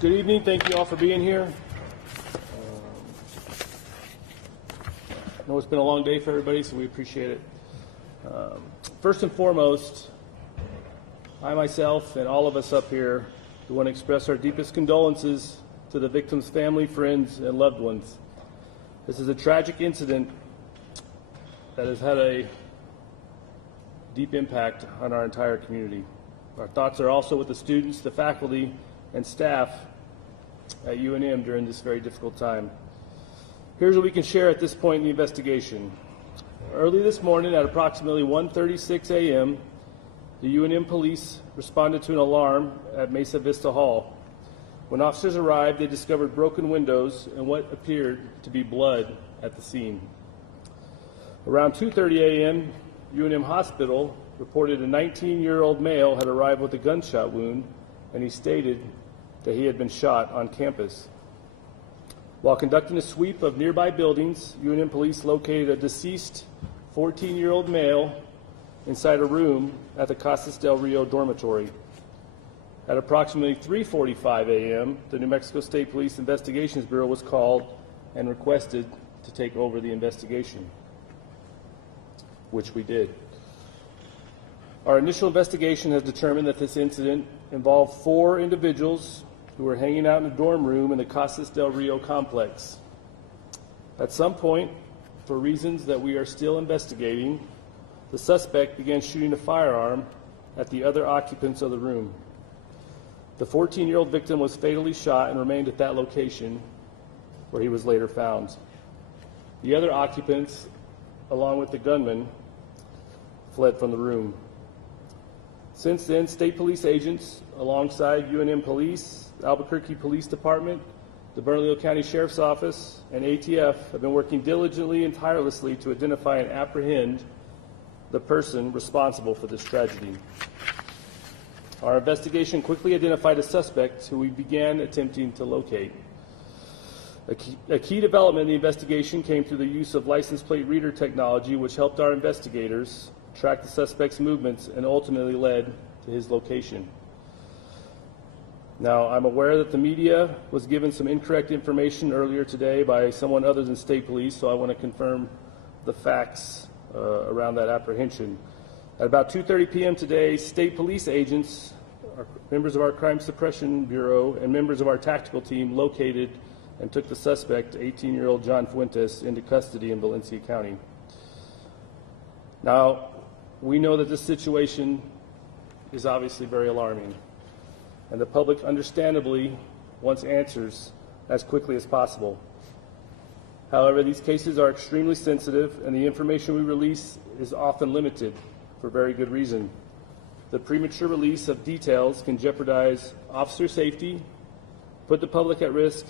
Good evening. Thank you all for being here. I know it's been a long day for everybody, so we appreciate it. First and foremost, I myself and all of us up here want to express our deepest condolences to the victims' family, friends, and loved ones. This is a tragic incident that has had a deep impact on our entire community. Our thoughts are also with the students, the faculty, and staff at UNM during this very difficult time. Here's what we can share at this point in the investigation. Early this morning at approximately 1:36 a.m., the UNM police responded to an alarm at Mesa Vista Hall. When officers arrived, they discovered broken windows and what appeared to be blood at the scene. Around 2:30 a.m., UNM Hospital reported a 19-year-old male had arrived with a gunshot wound, and he stated that he had been shot on campus. While conducting a sweep of nearby buildings, UNM police located a deceased 14-year-old male inside a room at the Casas del Rio dormitory. At approximately 3:45 a.m., the New Mexico State Police Investigations Bureau was called and requested to take over the investigation, which we did. Our initial investigation has determined that this incident involved 4 individuals who were hanging out in a dorm room in the Casas del Rio complex. At some point, for reasons that we are still investigating, the suspect began shooting a firearm at the other occupants of the room. The 14-year-old victim was fatally shot and remained at that location where he was later found. The other occupants, along with the gunman, fled from the room. Since then, state police agents, alongside UNM Police, Albuquerque Police Department, the Bernalillo County Sheriff's Office, and ATF have been working diligently and tirelessly to identify and apprehend the person responsible for this tragedy. Our investigation quickly identified a suspect who we began attempting to locate. A key development in the investigation came through the use of license plate reader technology, which helped our investigators track the suspect's movements and ultimately led to his location. Now, I'm aware that the media was given some incorrect information earlier today by someone other than state police, so I want to confirm the facts around that apprehension. At about 2:30 p.m. today, state police agents, members of our Crime Suppression Bureau, and members of our tactical team located and took the suspect, 18-year-old John Fuentes, into custody in Valencia County. Now, we know that this situation is obviously very alarming, and the public understandably wants answers as quickly as possible. However, these cases are extremely sensitive, and the information we release is often limited for very good reason. The premature release of details can jeopardize officer safety, put the public at risk,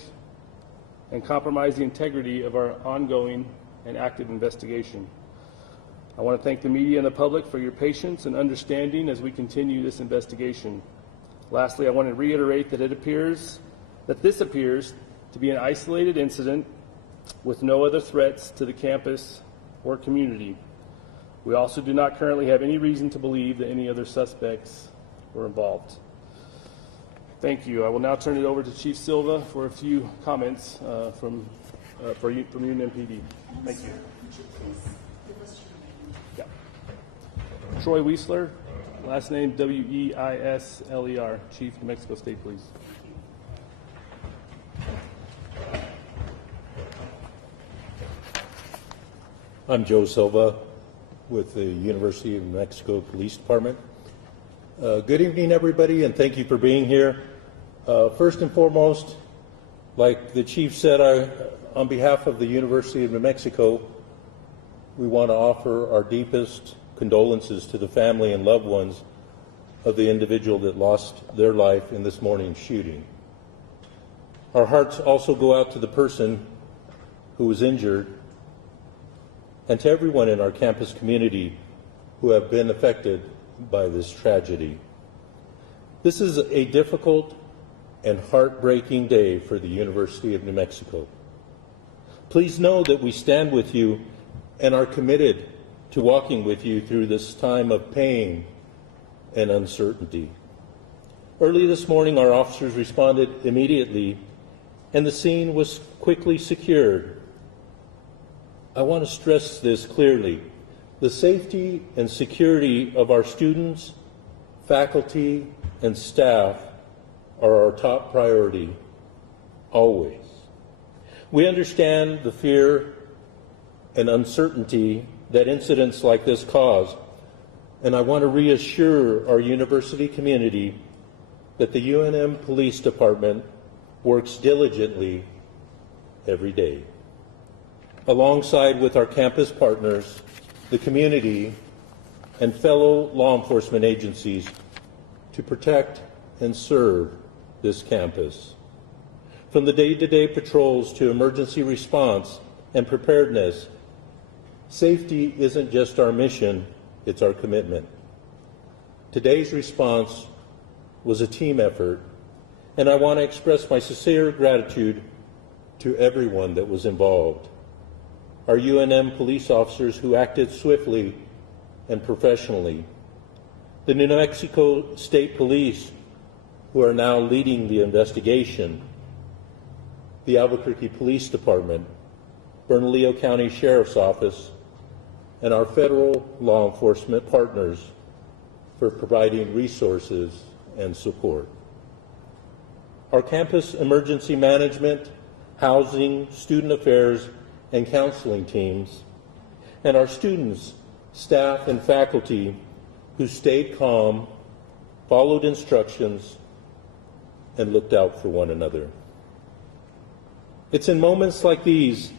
and compromise the integrity of our ongoing and active investigation. I want to thank the media and the public for your patience and understanding as we continue this investigation. Lastly, I want to reiterate that this appears to be an isolated incident with no other threats to the campus or community. We also do not currently have any reason to believe that any other suspects were involved. Thank you. I will now turn it over to Chief Silva for a few comments from UNM PD. Thank you. Yeah. Troy Weisler, last name Weisler, Chief, New Mexico State Police. I'm Joe Silva with the University of New Mexico Police Department. Good evening, everybody, and thank you for being here. First and foremost, like the Chief said, on behalf of the University of New Mexico, we want to offer our deepest condolences to the family and loved ones of the individual that lost their life in this morning's shooting. Our hearts also go out to the person who was injured and to everyone in our campus community who have been affected by this tragedy. This is a difficult and heartbreaking day for the University of New Mexico. Please know that we stand with you and are committed to walking with you through this time of pain and uncertainty. Early this morning, our officers responded immediately, and the scene was quickly secured. I want to stress this clearly. The safety and security of our students, faculty, and staff are our top priority, always. We understand the fear and uncertainty that incidents like this cause, and I want to reassure our university community that the UNM Police Department works diligently every day, alongside with our campus partners, the community, and fellow law enforcement agencies to protect and serve this campus. From the day-to-day patrols to emergency response and preparedness, safety isn't just our mission, it's our commitment. Today's response was a team effort, and I want to express my sincere gratitude to everyone that was involved. Our UNM police officers who acted swiftly and professionally, the New Mexico State Police who are now leading the investigation, the Albuquerque Police Department, Bernalillo County Sheriff's Office, and our federal law enforcement partners for providing resources and support. Our campus emergency management, housing, student affairs, and counseling teams, and our students, staff, and faculty who stayed calm, followed instructions, and looked out for one another. It's in moments like these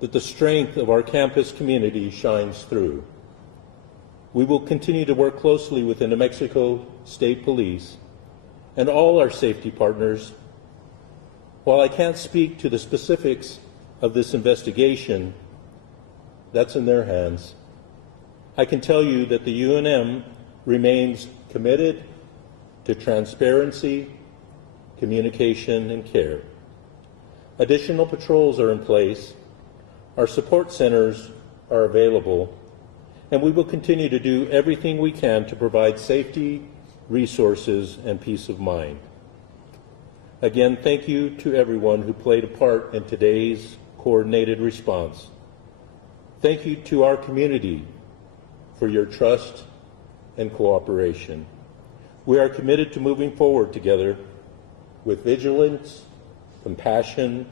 that the strength of our campus community shines through. We will continue to work closely with the New Mexico State Police and all our safety partners. While I can't speak to the specifics of this investigation, that's in their hands, I can tell you that the UNM remains committed to transparency, communication, and care. Additional patrols are in place, our support centers are available, and we will continue to do everything we can to provide safety, resources, and peace of mind. Again, thank you to everyone who played a part in today's coordinated response. Thank you to our community for your trust and cooperation. We are committed to moving forward together with vigilance, compassion,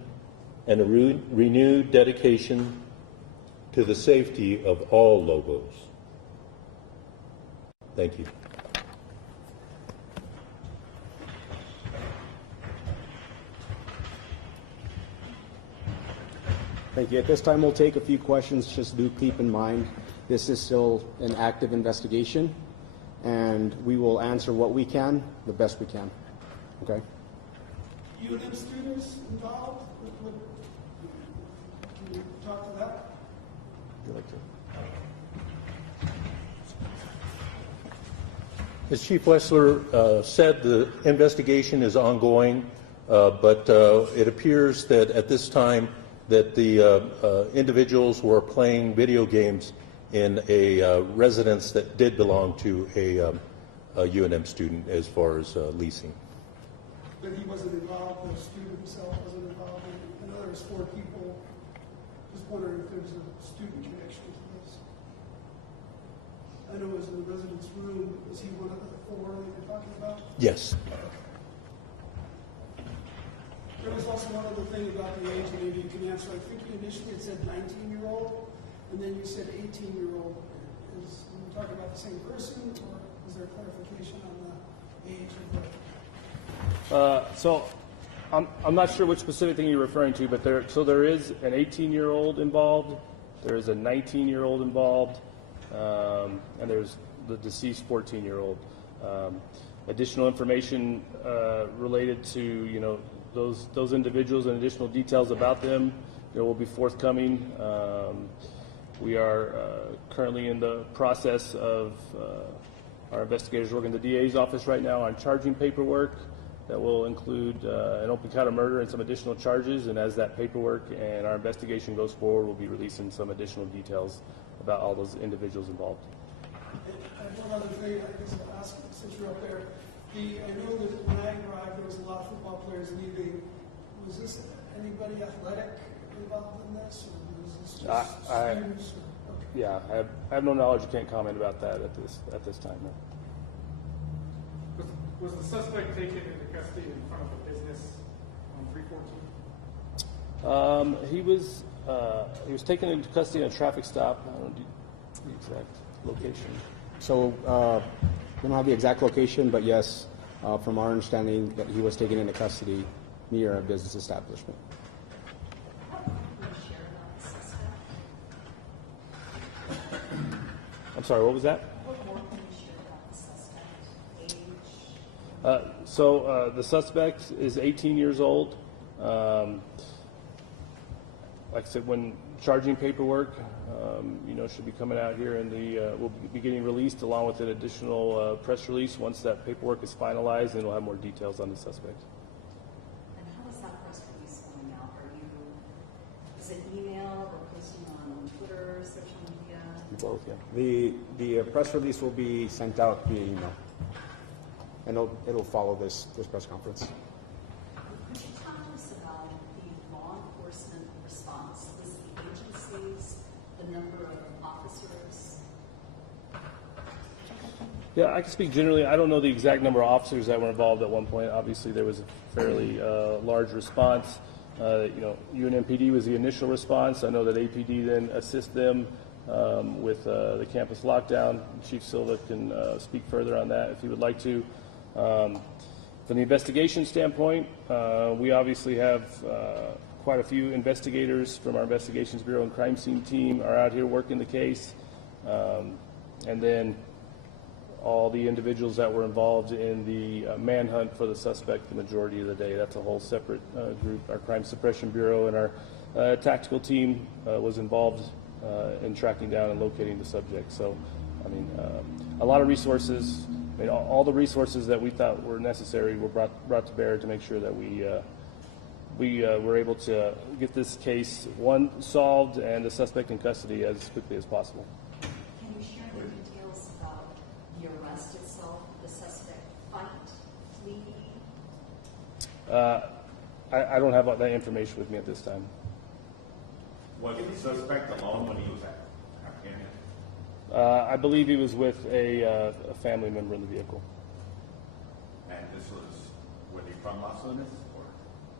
and a renewed dedication to the safety of all Lobos. Thank you. Thank you. At this time, we'll take a few questions. Just do keep in mind, this is still an active investigation, and we will answer what we can, the best we can. Okay? UNM students involved? Can you talk to that? Would you like to? As Chief Wessler said, the investigation is ongoing, but it appears that at this time that the individuals were playing video games in a residence that did belong to a UNM student as far as leasing. But he wasn't involved, the student himself wasn't involved. I know there's 4 people. Just wondering if there's a student connection to this. I know it was in the residence room. Was he one of the 4 that you're talking about? Yes. There was also one other thing about the age, and maybe you can answer. I think you initially had said 19-year-old, and then you said 18-year-old. Are you talking about the same person, or is there clarification on the age of the... So I'm not sure which specific thing you're referring to, but there is an 18-year-old involved, there is a 19-year-old involved, and there's the deceased 14-year-old. Additional information related to those individuals and additional details about them will be forthcoming. We are currently in the process of our investigators working in the DA's office right now on charging paperwork that will include an open count of murder and some additional charges. And as that paperwork and our investigation goes forward, we'll be releasing some additional details about all those individuals involved. And one other thing, I guess I'll ask since you're up there. I know that when I arrived, there was a lot of football players leaving. Was this anybody athletic involved in this, or was this just students? Or, okay. Yeah, I have no knowledge. You can't comment about that at this time. No. Was the suspect taken into custody in front of a business on 314? He was taken into custody on a traffic stop. I don't know the exact location. So we don't have the exact location, but yes, from our understanding, that he was taken into custody near a business establishment. I'm sorry, what was that? What more can you share about the suspect? Age? So the suspect is 18 years old. Like I said, when charging paperwork, should be coming out here, and will be getting released along with an additional press release once that paperwork is finalized, and we'll have more details on the suspect. And how is that press release going out? Is it email or posting on Twitter, social media? Both, yeah. The press release will be sent out via email, and it'll follow this press conference. Could you talk to us about the law enforcement response? Was the agencies, the number of officers? Yeah, I can speak generally. I don't know the exact number of officers that were involved at one point. Obviously, there was a fairly large response. UNMPD was the initial response. I know that APD then assist them with the campus lockdown. Chief Silva can speak further on that if he would like to. From the investigation standpoint, we obviously have quite a few investigators from our Investigations Bureau and Crime Scene team are out here working the case. And then all the individuals that were involved in the manhunt for the suspect the majority of the day. That's a whole separate group. Our Crime Suppression Bureau and our tactical team was involved in tracking down and locating the subject. So, a lot of resources. All the resources that we thought were necessary were brought to bear to make sure that we were able to get this case, one, solved and the suspect in custody as quickly as possible. Can you share the details about the arrest itself, the suspect fight, flee? I don't have that information with me at this time. Was the suspect alone when he was at Afghanistan? I believe he was with a family member in the vehicle. And this was, was he from Las Vegas?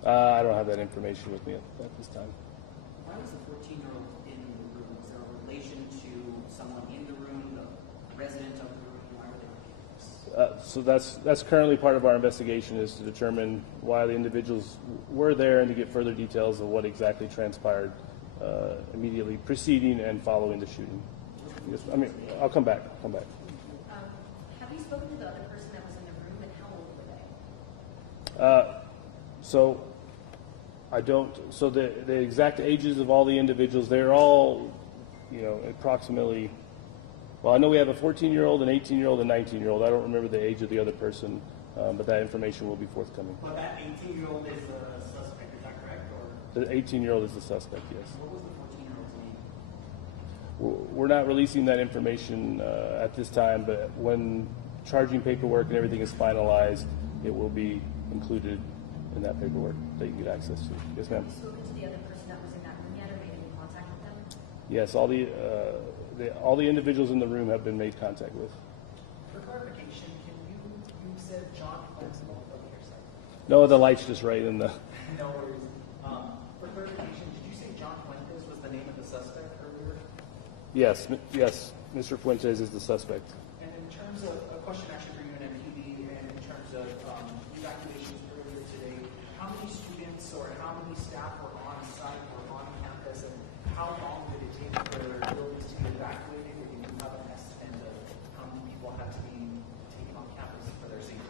I don't have that information with me at this time. Why was the 14-year-old in the room? Was there a relation to someone in the room, the resident of the room? Why were they on campus? So that's currently part of our investigation, is to determine why the individuals were there and to get further details of what exactly transpired immediately preceding and following the shooting. Yes, I'll come back. Have you spoken to the other person that was in the room, and how old were they? So I don't. So the exact ages of all the individuals, they're all, approximately. Well, I know we have a 14-year-old, an 18-year-old, and 19-year-old. I don't remember the age of the other person, but that information will be forthcoming. But that 18-year-old is the suspect, is that correct? Or The 18-year-old is the suspect, yes. what was the 14-year-old's name? We're not releasing that information at this time, but when charging paperwork and everything is finalized, it will be included in that paperwork that you get access to. Yes, ma'am. Have you spoken to the other person that was in that room yet, or made any contact with them? Yes, all the individuals in the room have been made contact with. For clarification, you said John Flexible from your side? No, the light's just right in the. No worries. For clarification, did you say John Fuentes was the name of the suspect earlier? Yes, Mr. Fuentes is the suspect. And in terms of a question actually for UNMPD, and in terms of evacuations earlier today, how many students or how many staff were on site or on campus, and how long did it take for buildings to be evacuated? Or do you have an estimate of how many people had to be taken on campus for their safety?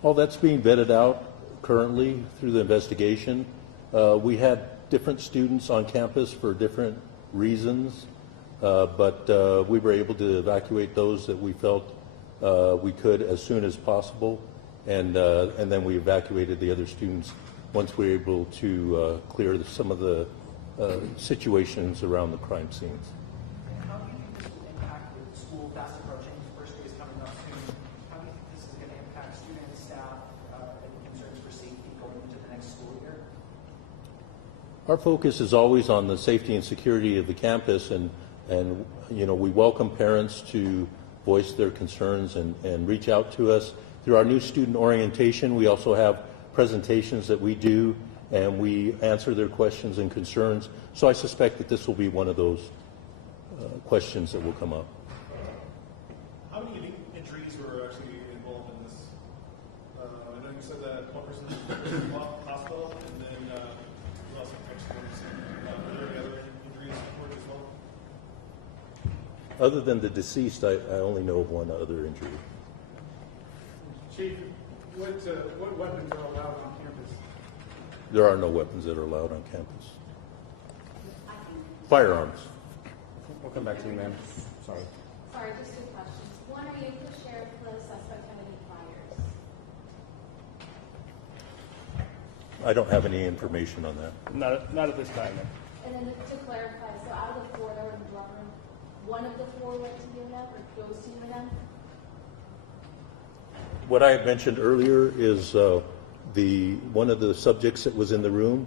Well, that's being vetted out currently through the investigation. We had different students on campus for different reasons, but we were able to evacuate those that we felt we could as soon as possible, and then we evacuated the other students once we were able to clear some of the situations around the crime scenes. And how do you think this will impact with school fast approaching? First day is coming up soon. How do you think this is going to impact Our focus is always on the safety and security of the campus, and you know, we welcome parents to voice their concerns and reach out to us. Through our new student orientation, we also have presentations that we do, and we answer their questions and concerns. So I suspect that this will be one of those questions that will come up. How many injuries were actually involved in this? I know you said that one person was in the hospital, and then you also mentioned were there any other injuries reported as well? Other than the deceased, I only know of one other injury. Chief, what weapons are allowed on campus? There are no weapons that are allowed on campus. Firearms. We'll come back to you, ma'am. Sorry. Sorry, just 2 questions. One, are you able to share if the suspect have any priors? I don't have any information on that. Not at this time. And then to clarify, so out of the 4 that were in the drum room, one of the 4 went to UNM or goes to UNM? What I had mentioned earlier is one of the subjects that was in the room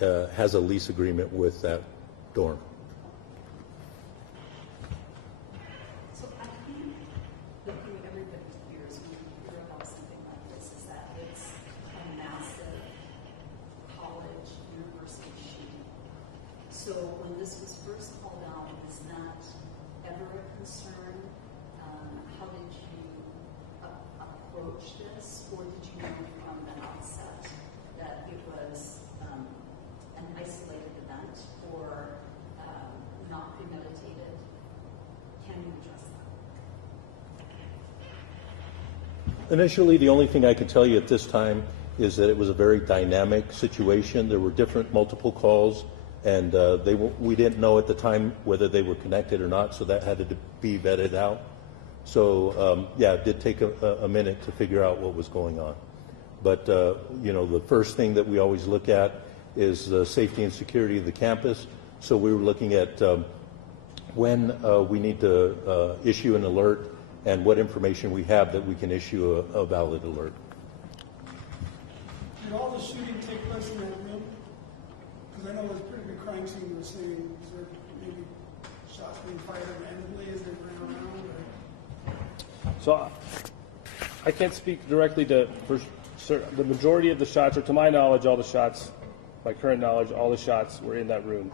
has a lease agreement with that dorm. So I think that everybody's ears when you hear about something like this is that it's a massive college, university shooting. So when this was first called out, was that ever a concern? How did you approach this, or did you know from the outset that it was an isolated event or not premeditated? Can you address that? Initially, the only thing I can tell you at this time is that it was a very dynamic situation. There were multiple calls, and we didn't know at the time whether they were connected or not, so that had to be vetted out. So, yeah, it did take a minute to figure out what was going on. But, you know, the first thing that we always look at is the safety and security of the campus. So we were looking at when we need to issue an alert and what information we have that we can issue a valid alert. Did all the shooting take place in that room? Because I know there's a pretty big crime scene. You were saying, is there maybe shots being fired randomly as they ran around? So I can't speak directly to the majority of the shots, or to my knowledge, all the shots, my current knowledge, all the shots were in that room.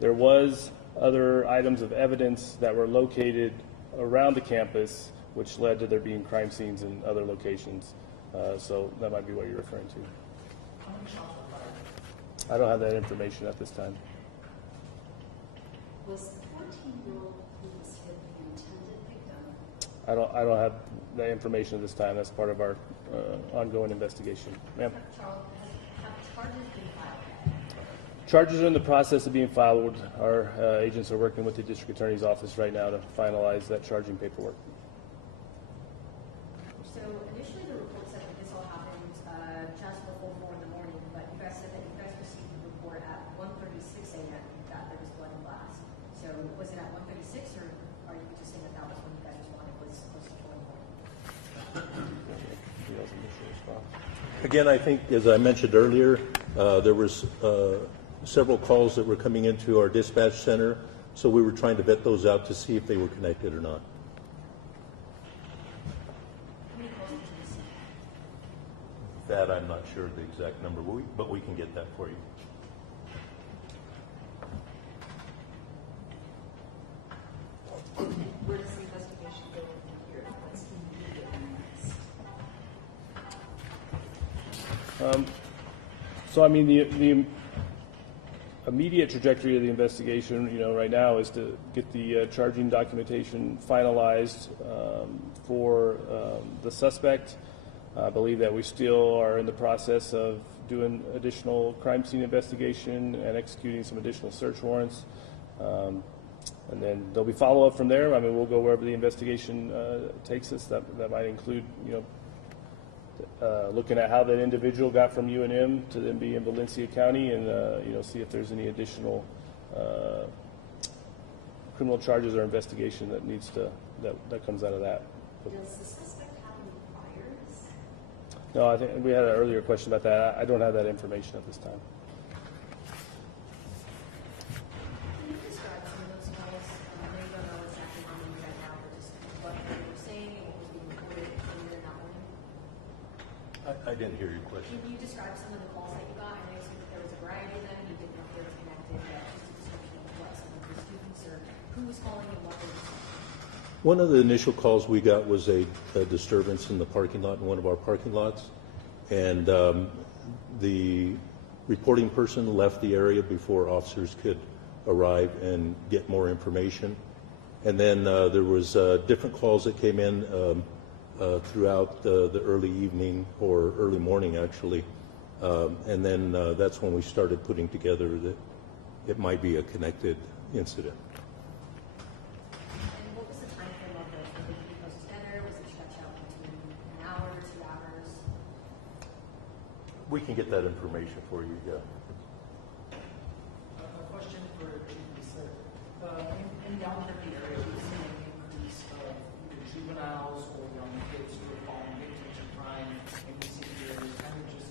There was other items of evidence that were located around the campus, which led to there being crime scenes in other locations. So that might be what you're referring to. How many shots were fired? I don't have that information at this time. Was the 14-year-old who was hit the intended victim? I don't have that information at this time. That's part of our ongoing investigation. Ma'am? Charles, have charges been filed? Charges are in the process of being filed. Our agents are working with the district attorney's office right now to finalize that charging paperwork. So initially the report said that this all happened just before 4 in the morning, but you guys said that you guys received the report at 1:36 a.m. that there was blood and glass. So was it at 1:36, or are you just saying that that was when you guys responded was 4 in the morning? Again, I think, as I mentioned earlier, there was several calls that were coming into our dispatch center, so we were trying to vet those out to see if they were connected or not. That I'm not sure of the exact number, but we can get that for you. Where does the investigation go from here? What's immediate next? So, I mean, the immediate trajectory of the investigation, right now is to get the charging documentation finalized for the suspect. I believe that we still are in the process of doing additional crime scene investigation and executing some additional search warrants. And then there'll be follow-up from there. I mean, we'll go wherever the investigation takes us. That might include, looking at how that individual got from UNM to then be in Valencia County, and see if there's any additional criminal charges or investigation that needs to that comes out of that. Does the suspect have any priors? No, I think we had an earlier question about that. I don't have that information at this time. didn't hear your question. Can you describe some of the calls that you got? I know you said that there was a variety of them. You didn't know if they were connected, but just a description of what some of the students or who was calling and what they were saying. One of the initial calls we got was a disturbance in the parking lot, in one of our parking lots. And the reporting person left the area before officers could arrive and get more information. And then there was different calls that came in throughout the early evening or early morning, actually. And then that's when we started putting together that it might be a connected incident. And what was the time frame of this? Was it post-dinner? Was it stretched out between an hour, 2 hours? We can get that information for you, yeah. A question for Chief Lisa. In the Albuquerque area, we've seen an increase of either juveniles or young kids who are falling victim to crime, and we see here kind of just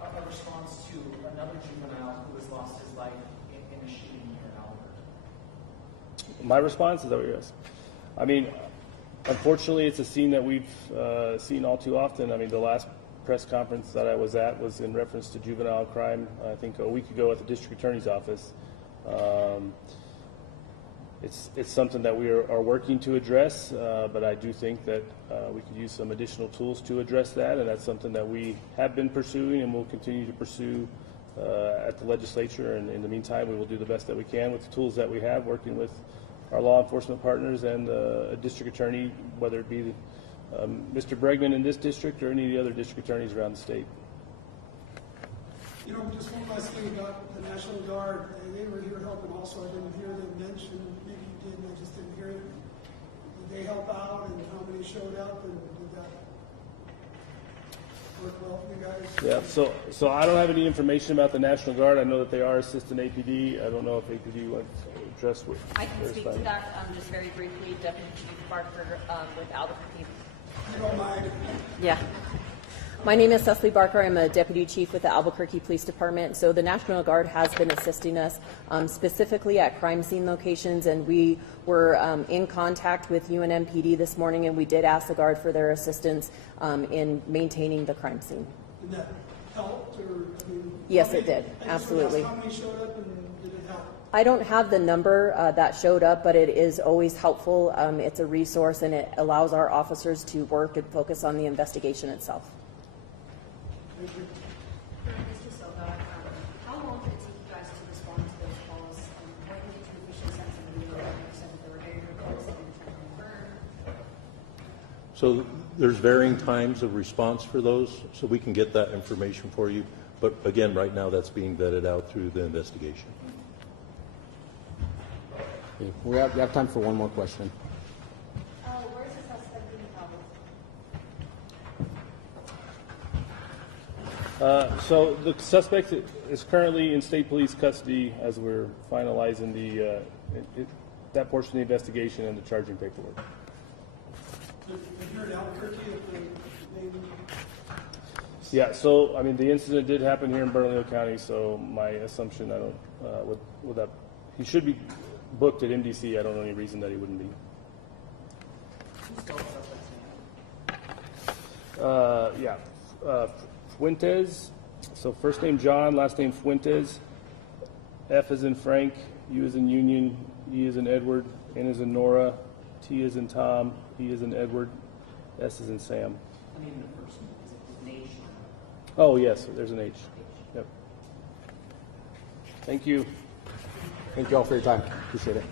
a response to another juvenile who has lost his life in a shooting here in Albuquerque. My response is that what you're asking. I mean, unfortunately, it's a scene that we've seen all too often. I mean, the last press conference that I was at was in reference to juvenile crime, I think a week ago at the district attorney's office. It's something that we are working to address, but I do think that we could use some additional tools to address that, and that's something that we have been pursuing and will continue to pursue at the legislature. And in the meantime, we will do the best that we can with the tools that we have, working with our law enforcement partners and a district attorney, whether it be Mr. Bregman in this district or any of the other district attorneys around the state. You know, just one last thing about the National Guard. They were here helping also. I didn't hear them mention, maybe you did, and I just didn't hear it. Did they help out, and how many showed up, and did that work well for you guys? Yeah, so I don't have any information about the National Guard. I know that they are assisting APD. I don't know if APD wants to address what I can their speak to assignment. that just very briefly. Deputy Chief Barker with Albuquerque. You don't mind? Yeah. My name is Cecily Barker. I'm a Deputy Chief with the Albuquerque Police Department. So the National Guard has been assisting us specifically at crime scene locations, and we were in contact with UNMPD this morning, and we did ask the Guard for their assistance in maintaining the crime scene. Did that help, or I mean, Yes, how many- it did. I just wanna Absolutely. ask, how many showed up, and did it help? I don't have the number that showed up, but it is always helpful. It's a resource, and it allows our officers to work and focus on the investigation itself. Thank you. Mr. Silva, how long did it take you guys to respond to those calls? When did you officially send somebody over? You said that there were very reports that you were trying to confirm. So there's varying times of response for those, so we can get that information for you. But again, right now, that's being vetted out through the investigation. Okay, we have time for one more question. Where's the suspect being held? So the suspect is currently in state police custody as we're finalizing that portion of the investigation and the charging paperwork. If you're in Albuquerque, if they maybe Yeah, so I mean the incident did happen here in Bernalillo County, so my assumption would that he should be booked at MDC. I don't know any reason that he wouldn't be. Fuentes. So first name John, last name Fuentes. F is in Frank, U is in Union, E is in Edward, N is in Nora, T is in Tom, E is in Edward, S is in Sam. I mean, the person is an H. Oh yes, there's an H. Yep. Thank you. Thank you all for your time. Appreciate it.